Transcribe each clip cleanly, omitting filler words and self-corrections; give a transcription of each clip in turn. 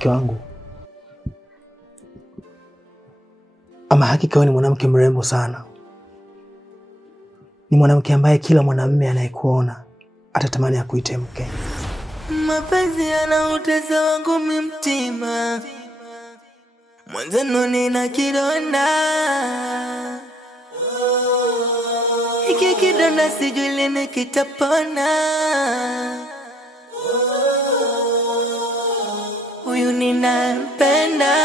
Mke wangu, ama hakika wewe ni mwanamke mrembo sana. Ni mwanamke ambaye kila mwanamume anayekuona atatamani akuite mke. Mapenzi yanautesa wangu mtima, mwanzano nina kidonda. Iki kidonda sijui lini kitapona. Huyu ninampenda,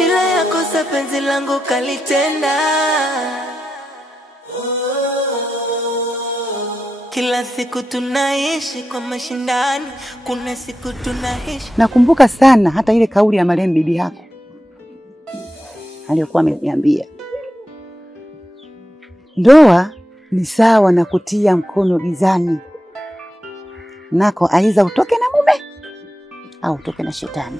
ila yakosa penzi langu kalitenda. Kila siku tunaishi kwa mashindani, kuna siku tunaishi. Nakumbuka sana hata ile kauli ya marehemu bibi yako aliyokuwa ameniambia, ndoa ni sawa na kutia mkono gizani, nako aiza utoke na mume au utoke na shetani.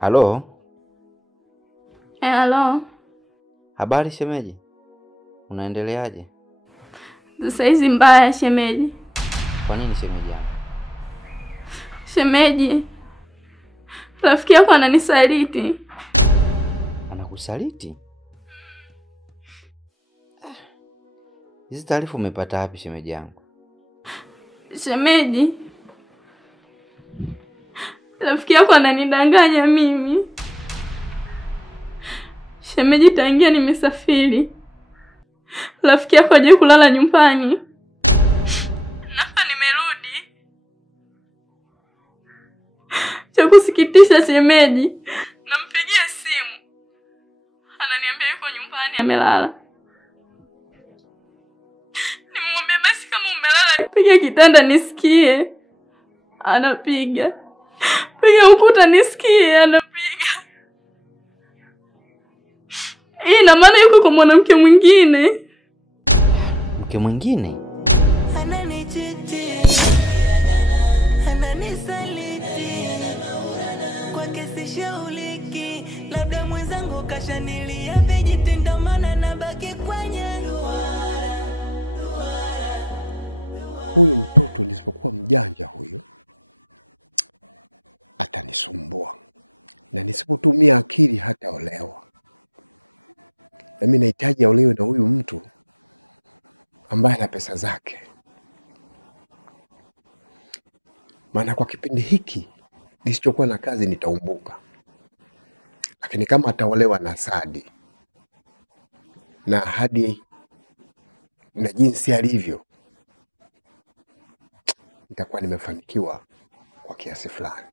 Halo? Halo. Habari shemeji? Unaendeleaje? Saizi mbaya shemeji. Kwa nini shemeji yangu? Shemeji, rafiki yako ananisaliti. Anakusaliti? Hizi taarifa umepata wapi shemeji yangu? Shemeji, rafiki yako ananidanganya mimi. Shemeji, tangia nimesafiri, rafiki yako aje kulala nyumbani. Nafa nimerudi. Cha kusikitisha shemeji, nampigia simu, ananiambia yuko nyumbani amelala. Nimwambia basi kama umelala nipige kitanda nisikie. Anapiga. Piga ukuta nisikie, anapiga. Hii ina maana yuko kwa mwanamke mwingine. Mke mwingine? Ananichitia, ananisaliti, kwa kesi shauliki, labda mwenzangu kashanilia vijitindo maana nabaki kwenye duara. Huyu mtoto nisipokuwa mjanja huyu atanisumbua, na nisipotumia akili hata olewa. Na mimi nahitaji aolewe na huyu mtu ambaye ana pesa zake, maana kwa kipindi hiki nisichokuwa na kazi nitaumbuka. Lakini kama ataolewa na Sadi na hadi na jinsi alivyo, nitakuwa nimefanikiwa kwa kiasi fulani.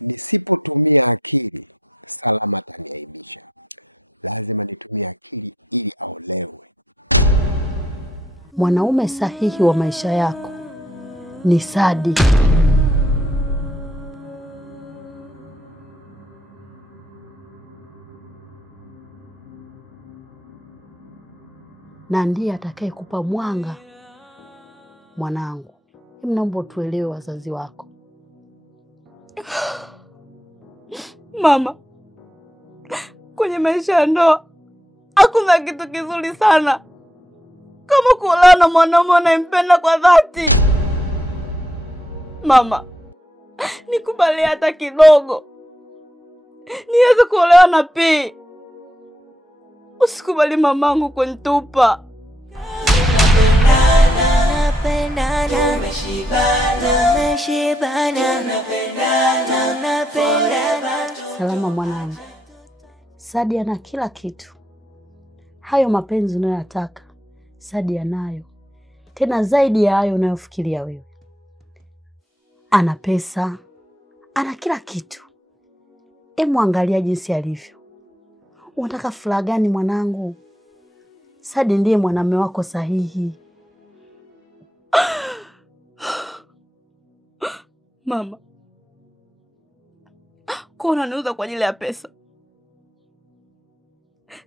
Nisipotumia akili, Salama ataniaibisha. Lazima nitumie akili ili aolewe. Mwanaume sahihi wa maisha yako ni Sadi. Na ndiye atakayekupa mwanga. Mwanangu, naomba tuelewe wazazi wako. Mama, kwenye maisha ya ndoa hakuna kitu kizuri sana kama kuolewa na mwanaume unayempenda kwa dhati. Mama, nikubali hata kidogo niweze kuolewa na P. Usikubali mamangu kunitupa. Salama mwanangu, Sadi ana kila kitu. Hayo mapenzi unayotaka Sadi anayo, tena zaidi ya hayo unayofikiria wewe. Ana pesa, ana kila kitu. Angalia jinsi alivyo. Unataka furaha gani mwanangu? Sadi ndiye mwanamume wako sahihi. Mama, kwa unaniuza kwa ajili ya pesa?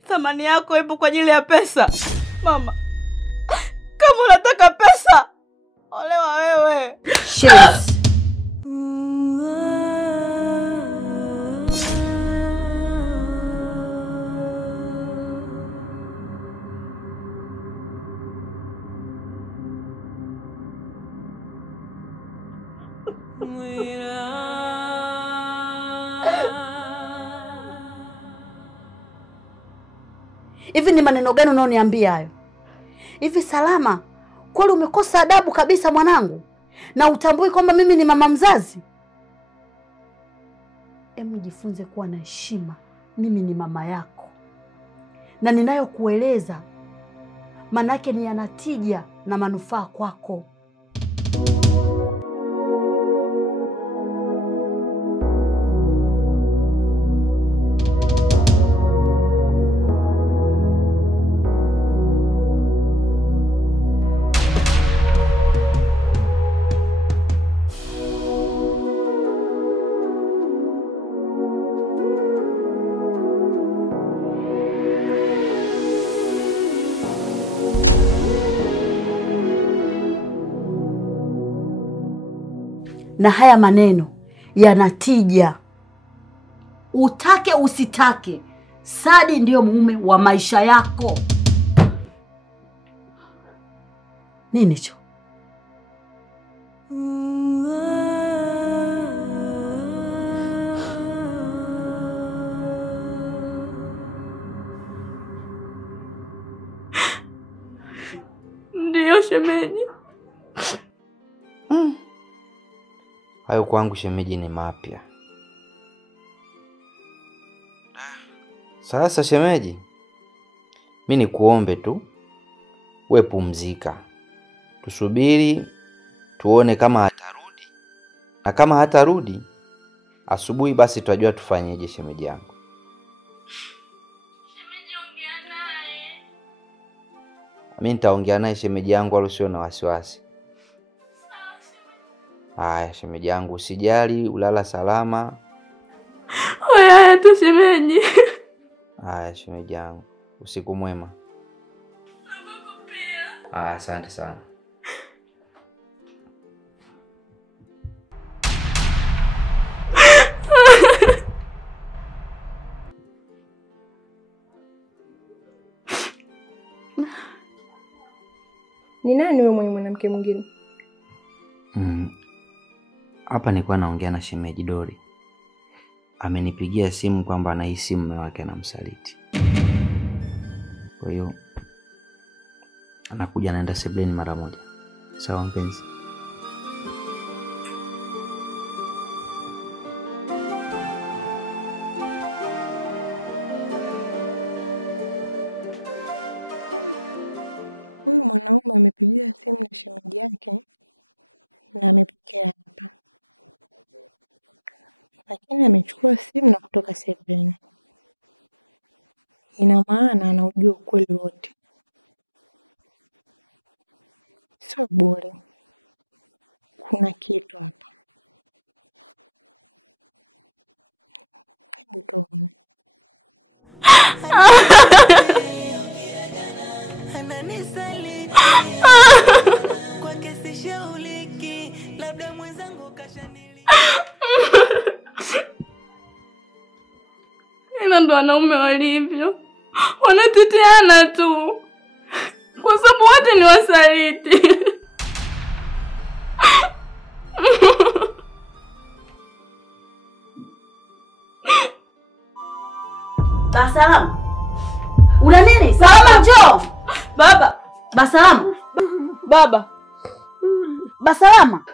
Thamani yako ipo kwa ajili ya pesa? Mama, kama unataka pesa, olewa wewe. Shit. Hivi ni maneno gani unaoniambia hayo? Hivi Salama, kweli umekosa adabu kabisa mwanangu? Na utambui kwamba mimi ni mama mzazi? Hebu jifunze kuwa na heshima. Mimi ni mama yako. Na ninayokueleza manake ni yanatija na manufaa kwako. Na haya maneno yanatija. Utake usitake, Sadi ndiyo mume wa maisha yako. Nini hicho? Ndiyo shemeji. Hayo kwangu shemeji ni mapya. Sasa shemeji, mimi nikuombe tu we pumzika. Tusubiri tuone kama atarudi. Na kama hatarudi, asubuhi basi tutajua tufanyeje shemeji yangu. Shemeji, ongea naye. Mimi nitaongea naye shemeji yangu, wala usio na wasiwasi. Haya shemeji yangu, usijali, ulala salama. Haya tu shemeji. Haya shemeji yangu, usiku mwema. Haya, asante sana. Ni nani wewe mwenye mwanamke mwingine? Hapa nilikuwa naongea na shemeji Dori. Amenipigia simu kwamba anahisi mume wake anamsaliti. Kwa hiyo anakuja naenda sebuleni mara moja. Sawa mpenzi? Huyu mwanaume amepigiwa simu na shemeji yake na amepokea hapa. Lakini amechukua simu na kutoka sebuleni. Ina maana anaujua ukweli wote. Sio bure. Kuna kitu hapa. Hebu tuone. Ila ndo wanaume walivyo. Wanateteana tu. Kwa sababu wote ni wasaliti. Basalama. Una nini? Salama njoo. Baba. Basalama. Baba. Basalama.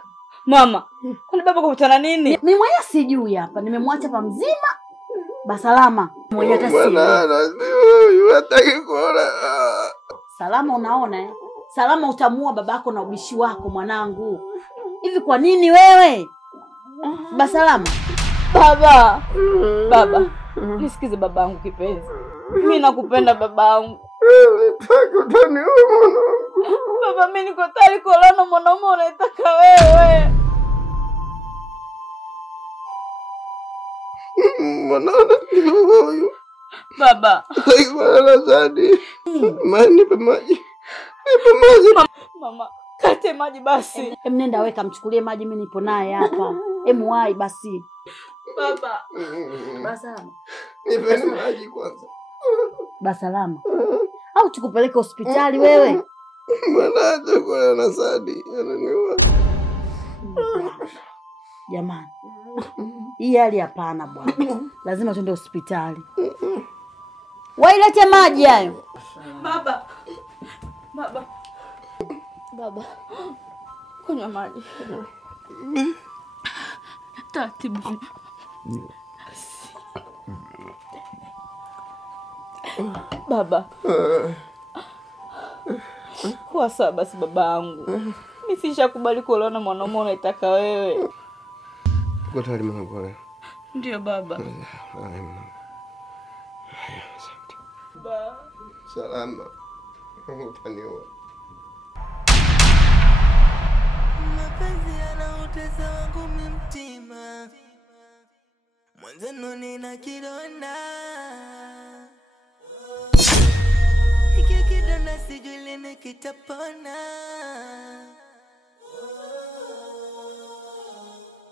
Mama. Kwani baba kukutana nini? Mimi mwenyewe sijui hapa. Nimemwacha hapa mzima. Basalama. Mwenyewe hata sijui. Hataki kuona. Salama unaona Salama utamuua babako na ubishi wako mwanangu. Hivi kwa nini wewe? Basalama. Baba. Baba. Nisikize babangu kipenzi. Mimi nakupenda babangu. Nataka utaniue mwanangu. Baba, mimi niko tayari kuolewa mwanaume unayetaka wewe. Mwanangu huyu. Baba. Bwana Sadi. Nipe maji. Mama, kate maji basi. Nenda weka mchukulie maji, mimi nipo naye hapa. Wahi basi. Baba. Basalama. Nipe maji kwanza. Basalama. Au tukupeleke hospitali wewe? Bwana chakula na Sadi ananiua. Jamani. Hii hali hapana bwana. Lazima tuende hospitali. Wailete maji hayo. Baba. Baba. Baba. Kunywa maji. Taratibu. Baba. Kwa sababu basi babangu. Mimi sishakubali kuolewa na mwanaume unaitaka wewe. Uko tayari mwanangu? Ndio baba. Salama. Utaniua. Mapenzi yanautesa wangu mtima. Mwanzano nina kidonda. Hiki kidonda sijui lini kitapona.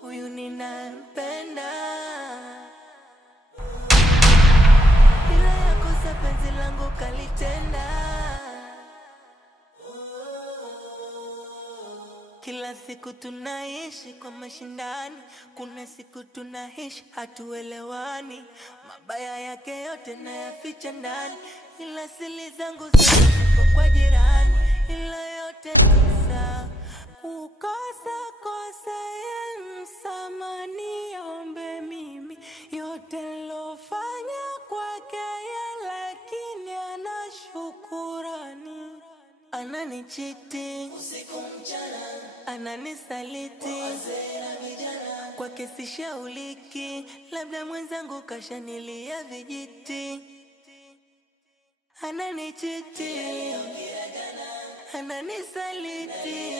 Huyu ninampenda. Ila yakosa penzi langu kalitenda. Kila siku tunaishi kwa mashindani, kuna siku tunaishi hatuelewani. Mabaya yake yote nayaficha ndani, ila siri zangu zipo kwa jirani. Ila yote ni sawa, kukosa kosa ya msamani ombe mimi. Yote nilofanya kwake ya lakini ana shukurani. Ananichiti usiku mchana, ananisaliti wazee na vijana. Kwa kesi shauliki, labda mwenzangu kashanilia vijiti. Ananichiti ananisaliti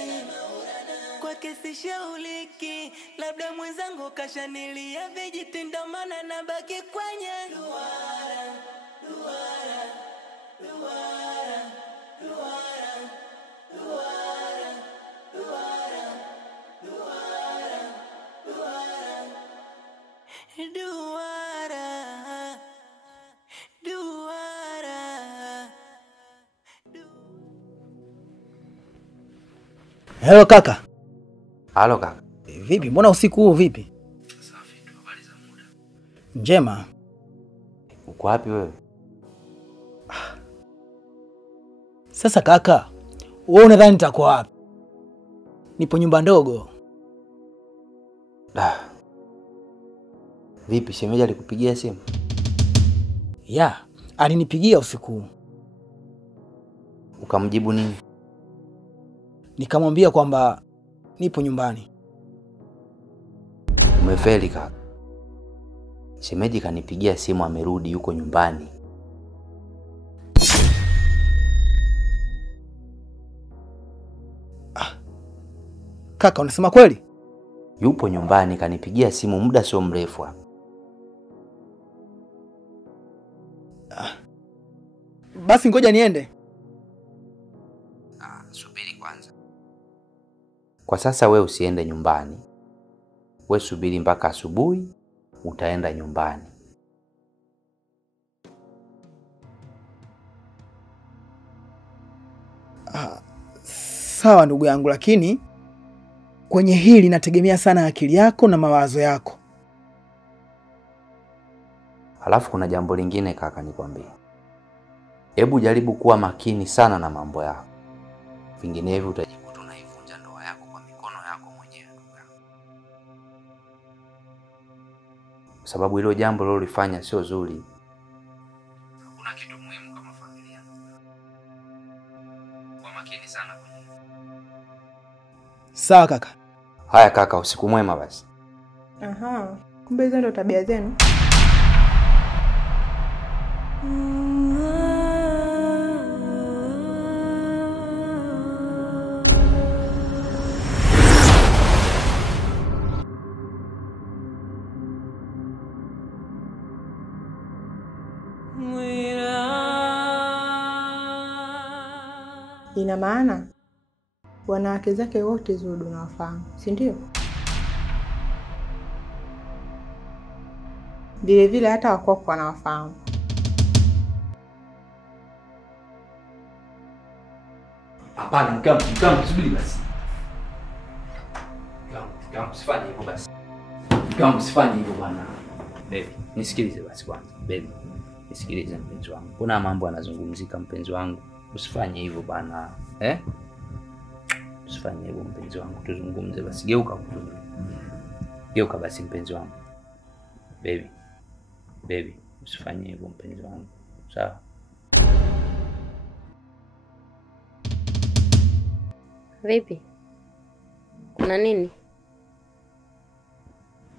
kwa kesi shauliki, labda mwenzangu kashanilia vijiti. Ndo maana nabaki kwenye duara, duara, duara, duara, duara, duara, duara, duara, duara, duara. Hello kaka. Halo kaka. Vipi? Mbona usiku huu vipi? Safi tu, habari za muda. Njema. Uko wapi wewe? Sasa kaka, wewe unadhani nitakuwa wapi? Nipo nyumba ndogo. Vipi, shemeji alikupigia simu? Ya, alinipigia usiku. Ukamjibu nini? Nikamwambia kwamba nipo nyumbani. Umefeli kaka. Shemeji kanipigia simu amerudi, yuko nyumbani. Kaka, unasema kweli? Yupo nyumbani, kanipigia simu muda sio mrefu hapa. Basi ngoja niende. Subiri kwanza. Kwa sasa we usiende nyumbani. We subiri mpaka asubuhi, utaenda nyumbani. Sawa ndugu yangu, lakini kwenye hili nategemea sana akili yako na mawazo yako. Halafu kuna jambo lingine kaka nikwambie. Hebu jaribu kuwa makini sana na mambo yako. Vinginevyo utajikuta unaivunja ndoa yako kwa mikono yako mwenyewe. Kwa sababu hilo jambo lolifanya sio zuri. Hakuna kitu muhimu kama familia. Kuwa makini sana kwenye. Sawa kaka. Haya kaka, usiku mwema basi. Aha. Kumbe hizo ndio tabia zenu. Ina maana wanawake zake wote Zudu unawafahamu, si ndio? Vile vile hata wakoko wanawafahamu. Hapana, mkamu, subiri basi. Mkamu, usifanye hivyo basi. Mkamu, usifanye hivyo bwana. Baby, nisikilize basi kwanza. Baby, nisikilize mpenzi wangu. Kuna mambo yanazungumzika mpenzi wangu. Usifanye hivyo bwana. Usifanye hivyo mpenzi wangu. Tuzungumze basi. Geuka basi mpenzi wangu. Baby, usifanye hivyo mpenzi wangu. Sawa? Vipi? Kuna nini?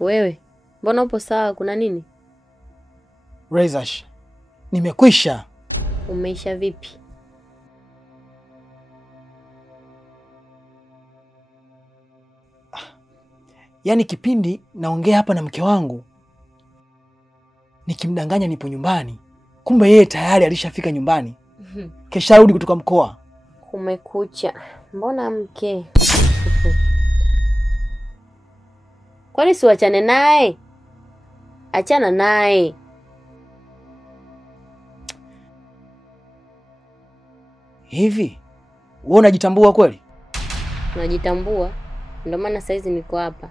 Wewe, mbona upo sawa? Kuna nini? Rezash, nimekwisha. Umeisha vipi? Yaani kipindi naongea hapa na mke wangu, nikimdanganya nipo nyumbani, kumbe yeye tayari alishafika nyumbani. Kesha rudi kutoka mkoa. Kumekucha. Mbona mke? Kwani si wachane naye? Achana naye. Hivi, wewe unajitambua kweli? Unajitambua? Ndio maana saizi niko hapa.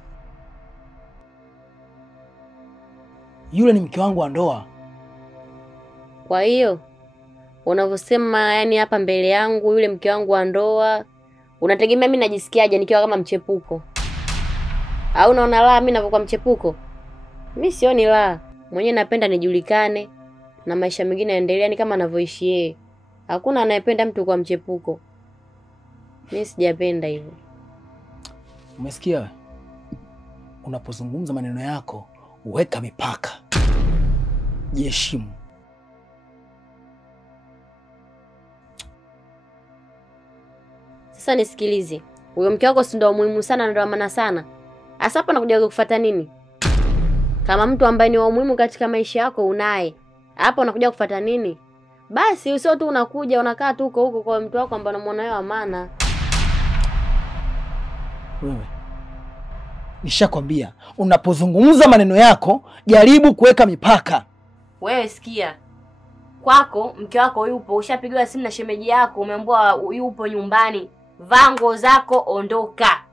Yule ni mke wangu wa ndoa. Kwa hiyo unavyosema yani hapa mbele yangu yule mke wangu wa ndoa, unategemea mimi najisikiaje nikiwa kama mchepuko? Au unaona la mimi navyokuwa mchepuko? Mimi sioni la. Mwenyewe napenda nijulikane na maisha mengine yaendelea ni kama anavyoishi yeye. Hakuna anayependa mtu kwa mchepuko. Mimi sijapenda hivyo. Umesikia wewe? Unapozungumza maneno yako, uweka mipaka. Jiheshimu. Sasa nisikilize. Huyo mke wako si ndio muhimu sana na ndio maana sana. Hasa hapa nakuja kukufuata nini? Kama mtu ambaye ni wa muhimu katika maisha yako unaye, hapa unakuja kufuata nini? Basi usio tu unakuja unakaa tu huko kwa mtu wako ambaye unamuona yeye amana. Wewe, nishakwambia unapozungumza maneno yako jaribu kuweka mipaka. Wewe sikia. Kwako mke wako yupo, ushapigiwa simu na shemeji yako, umeambiwa yupo nyumbani. Vaa nguo zako, ondoka.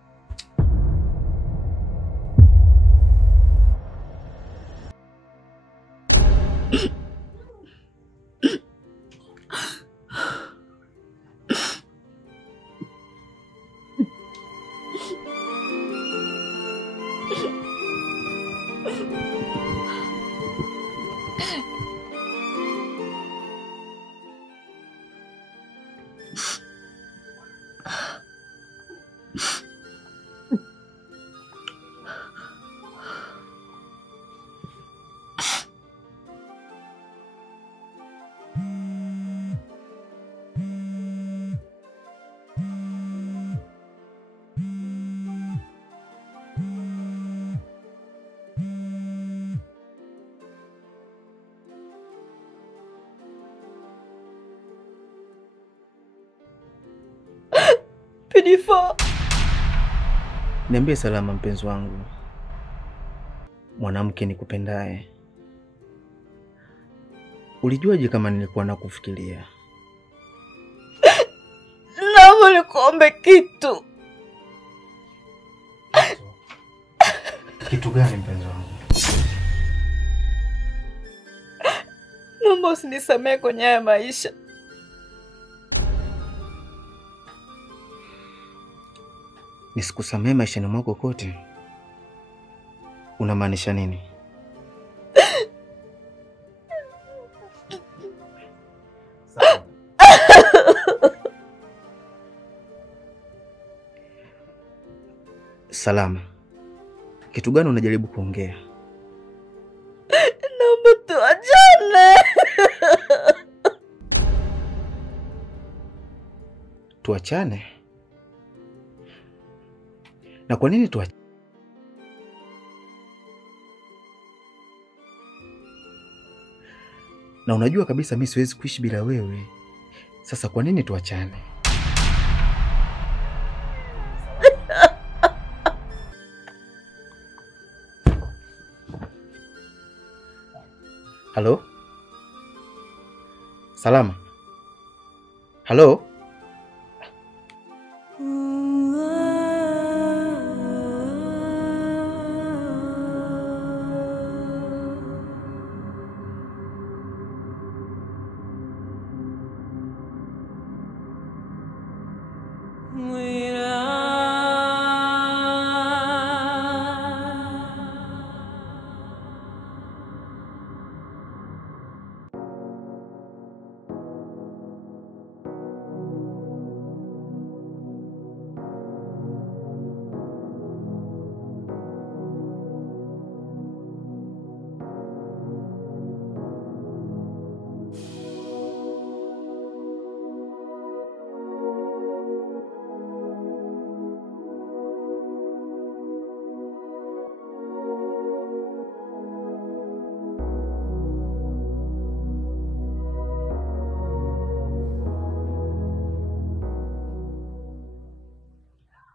Pinifa. Niambie salama mpenzi wangu. Mwanamke nikupendaye. Ulijuaje kama nilikuwa nakufikiria? Naomba nikuombe kitu. Kitu gani mpenzi wangu? Naomba usinisamehe kwenye haya maisha. Nisikusamehe maishani mwako kote? Unamaanisha nini? Salama. Kitu gani unajaribu kuongea? Naomba tuachane. Tuachane? Na kwa nini tuachane? Na unajua kabisa mimi siwezi kuishi bila wewe. Sasa kwa nini tuachane? Halo? Salama? Halo?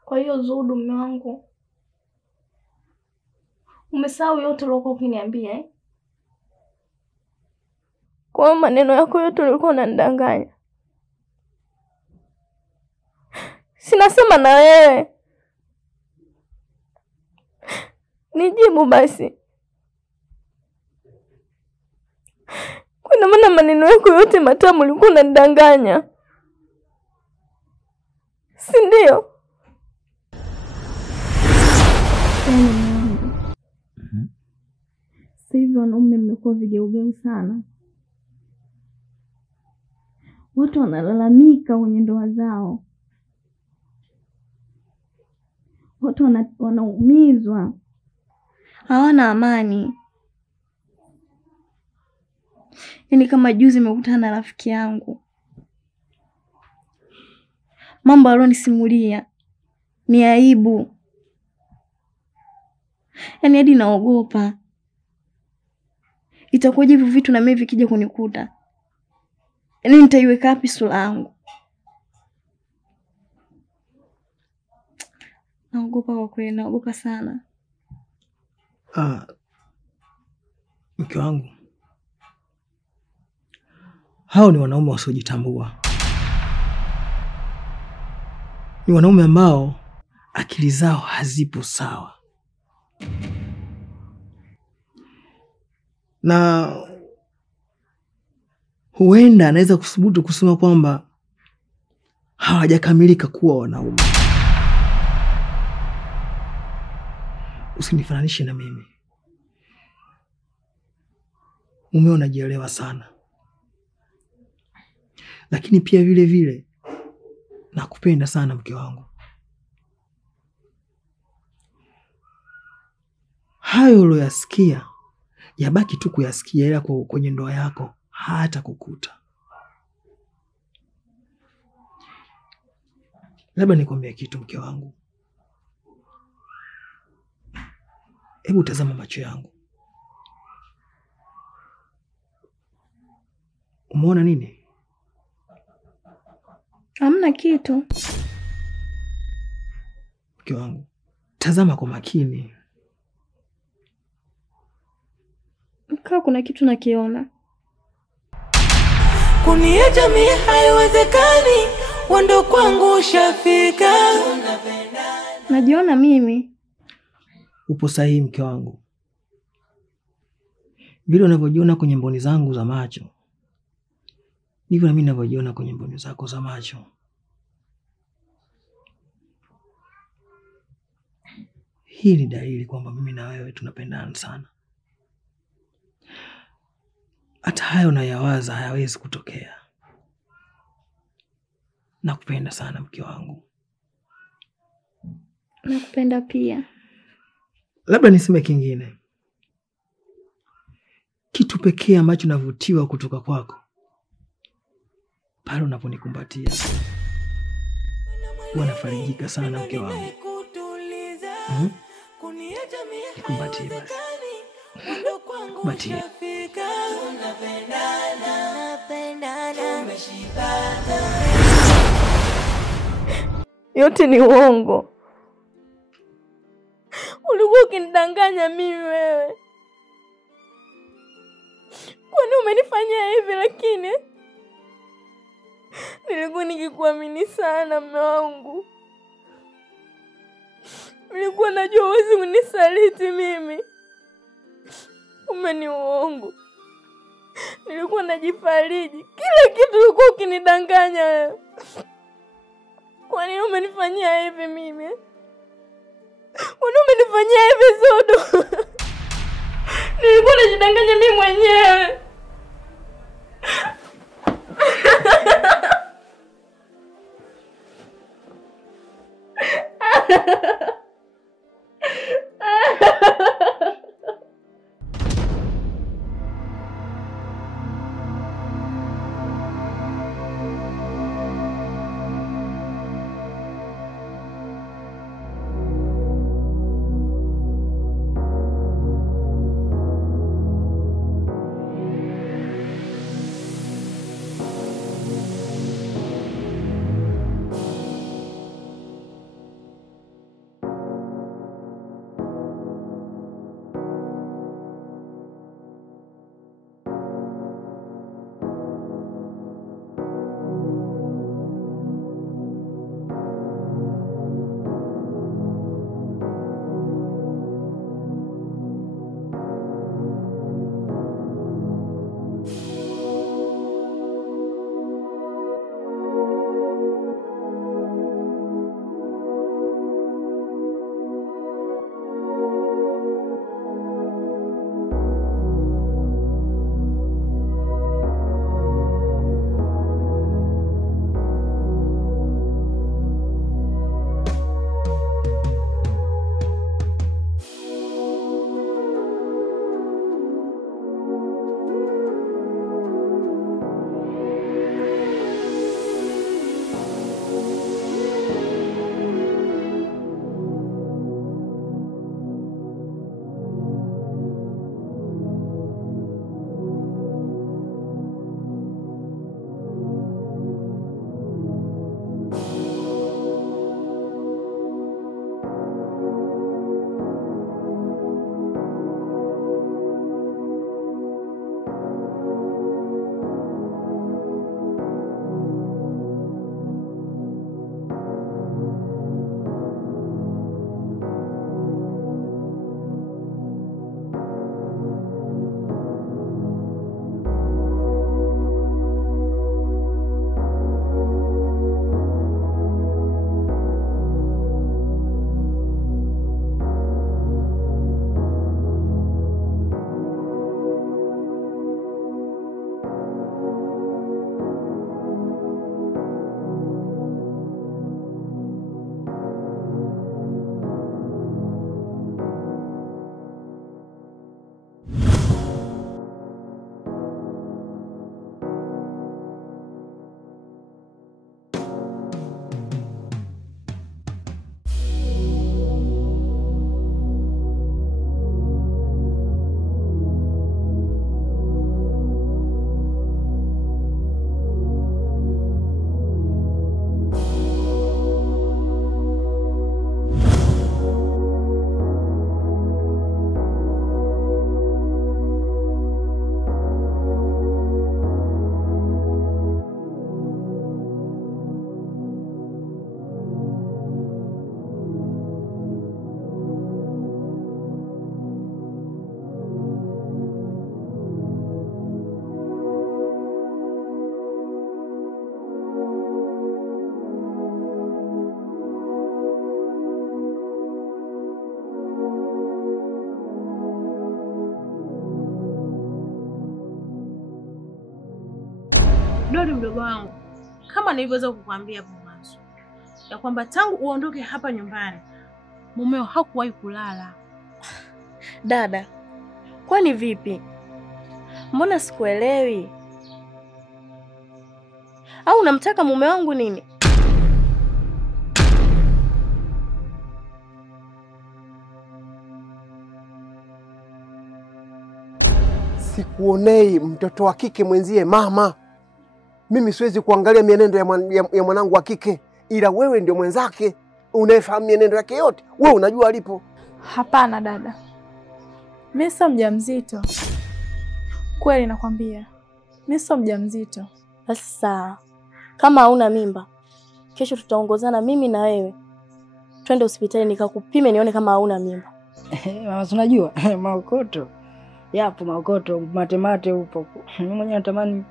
Kwa hiyo Zudu, mume wangu, umesahau yote uliokuwa ukiniambia eh? Kwa maneno yako yote ulikuwa unanidanganya. Sinasema na wewe. Nijibu basi. Kwa maana maneno yako yote matamu ulikuwa unanidanganya. Si ndio? Sasa hivi wanaume mmekuwa vigeugeu sana. Watu wanalalamika kwenye ndoa zao. Watu wanaumizwa. Hawana amani. Yaani kama juzi nimekutana na rafiki yangu. Mambo alionisimulia ni aibu. Yaani hadi naogopa. Itakuwaje hivyo vitu na mimi vikija kunikuta? Yaani nitaiweka wapi sura yangu? Naogopa kwa kweli, naogopa sana. Mke wangu, hao ni wanaume wasiojitambua. Ni wanaume ambao akili zao hazipo sawa. Na huenda anaweza kusubutu kusema kwamba hawajakamilika kuwa wanaume. Usinifananishe na mimi. Mumeo unajielewa sana. Lakini pia vile vile nakupenda sana mke wangu. Hayo uloyasikia yabaki tu kuyasikia, ila kwenye ndoa yako hata kukuta. Labda nikwambie kitu mke wangu. Hebu tazama macho yangu. Umeona nini? Hamna kitu. Mke wangu, tazama kwa makini. Kaa kuna kitu nakiona. Kuniacha mimi haiwezekani, wando kwangu ushafika. Najiona mimi. Upo sahihi mke wangu. Vile unavyojiona kwenye mboni zangu za macho, ndivyo na mimi ninavyojiona kwenye mboni zako za macho. Hii ni dalili kwamba mimi na wewe tunapendana sana. Hata hayo unayawaza hayawezi kutokea. Nakupenda sana mke wangu. Nakupenda pia. Labda niseme kingine. Kitu pekee ambacho navutiwa kutoka kwako pale unaponikumbatia. Wanafarijika sana mke wangu. Nikumbatie basi. Nikumbatie. Yote ni uongo. Ulikuwa ukinidanganya mimi wewe. Kwani umenifanyia hivi? Lakini nilikuwa nikikuamini sana mume wangu. Nilikuwa najua huwezi kunisaliti mimi. Umeni uongo. Nilikuwa najifariji. Kila kitu ulikuwa ukinidanganya wewe. Kwa nini umenifanyia hivi mimi? Kwani umenifanyia hivi Zudu? Nilikuwa najidanganya mimi mwenyewe. Dori mdogo wangu, kama nilivyoweza kukuambia hapo mwanzo, ya kwamba tangu uondoke hapa nyumbani, mumeo hakuwahi kulala. Dada, kwani vipi? Mbona sikuelewi? Au unamtaka mume wangu nini? Sikuonei mtoto wa kike mwenzie mama. Mimi siwezi kuangalia mienendo ya mwanangu wa kike, ila wewe ndio mwenzake, unayefahamu mienendo yake yote. Wewe unajua alipo. Hapana dada, mimi si mjamzito Kweli nakwambia. Mimi sio mjamzito. Basi sawa. Kama hauna mimba, kesho tutaongozana mimi na wewe. Twende hospitali nikakupime nione kama hauna mimba. Mama, unajua maokoto. Yapo maokoto, matemate upo. Mimi mwenyewe natamani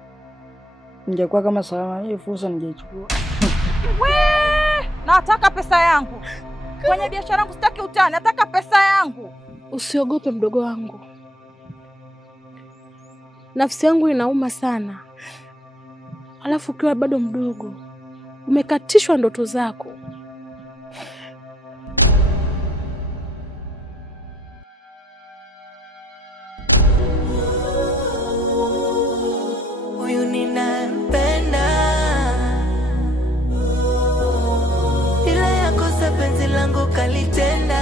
ningekuwa kama Salama, hii fursa ningeichukua. Nataka pesa yangu. Kwenye biashara yangu sitaki utani, nataka pesa yangu. Usiogope mdogo wangu. Nafsi yangu inauma sana. Alafu ukiwa bado mdogo, umekatishwa ndoto zako. Huyu ninampenda, ila yakosa penzi langu kalitenda.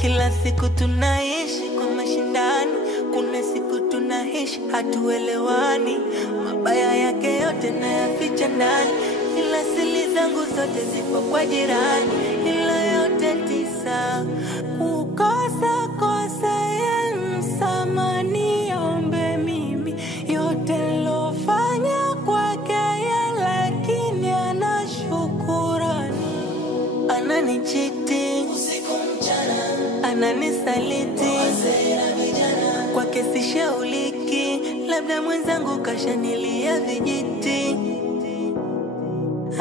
Kila siku tunaishi kwa mashindano, kuna siku tunaishi hatuelewani. Mabaya yake yote nayaficha ndani, ila siri zangu zote zipo kwa jirani. Ila yote tisa kukosa kosa ya msamaha, niombe mimi yote nilofanya kwake yeye, lakini ana shukurani. Ananichiti usiku mchana, ananisaliti wazee na vijana, kwake sishauliki, labda mwenzangu kashanilia vijiti.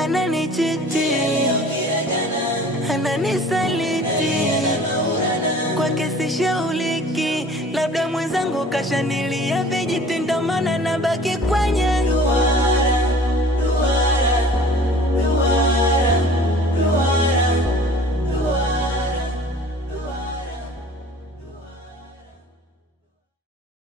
Ananichiti aliyokira jana, ananisaliti na maurana, kwake sishauliki, labda mwenzangu kashanilia vijiti, ndo maana nabaki